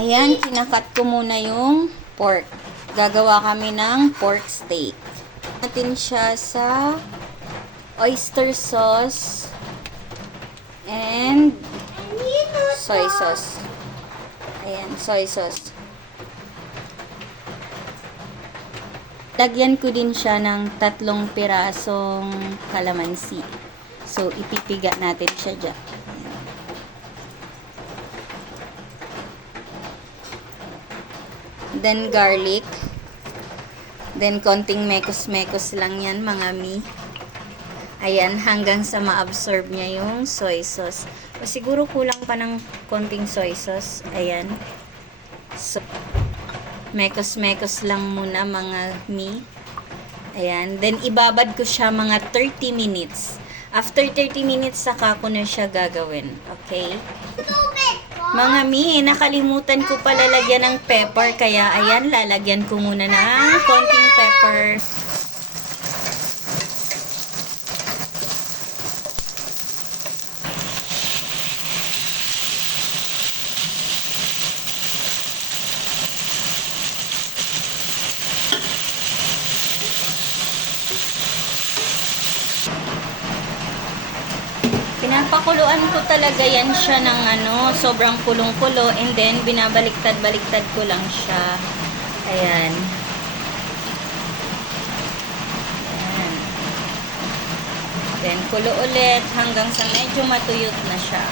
Ayan, kinakat ko muna yung pork. Gagawa kami ng pork steak. Natin siya sa oyster sauce and soy sauce. Ayan, soy sauce. Lagyan ko din siya ng 3 pirasong kalamansi. So, ipipiga natin siya dyan. Then, garlic. Then, konting mekos-mekos lang yan, mga mi. Ayan, hanggang sa ma-absorb niya yung soy sauce. O, siguro kulang pa ng konting soy sauce. Ayan. So, mekos-mekos lang muna, mga mi. Ayan. Then, ibabad ko siya mga 30 minutes. After 30 minutes, saka ko na siya gagawin. Okay? Mga mi, nakalimutan ko pala lagyan ng pepper. Kaya, ayan, lalagyan ko muna ng konting pepper. Pinapakuluan ko talaga yan siya ng sobrang kulong-kulo, and then binabaliktad-baliktad ko lang siya. Ayan. Ayan. Then kulo ulit hanggang sa medyo matuyot na siya.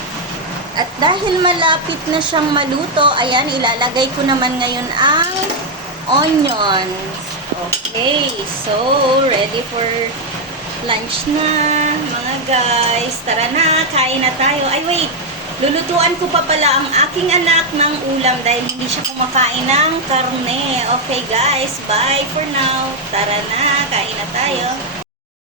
At dahil malapit na siyang maluto, ayan, ilalagay ko naman ngayon ang onions. Okay, so ready for lunch na, mga guys. Tara na, kain na tayo. Ay, wait. Lulutuan ko pa pala ang aking anak ng ulam dahil hindi siya kumakain ng karne. Okay, guys. Bye for now. Tara na, kain na tayo.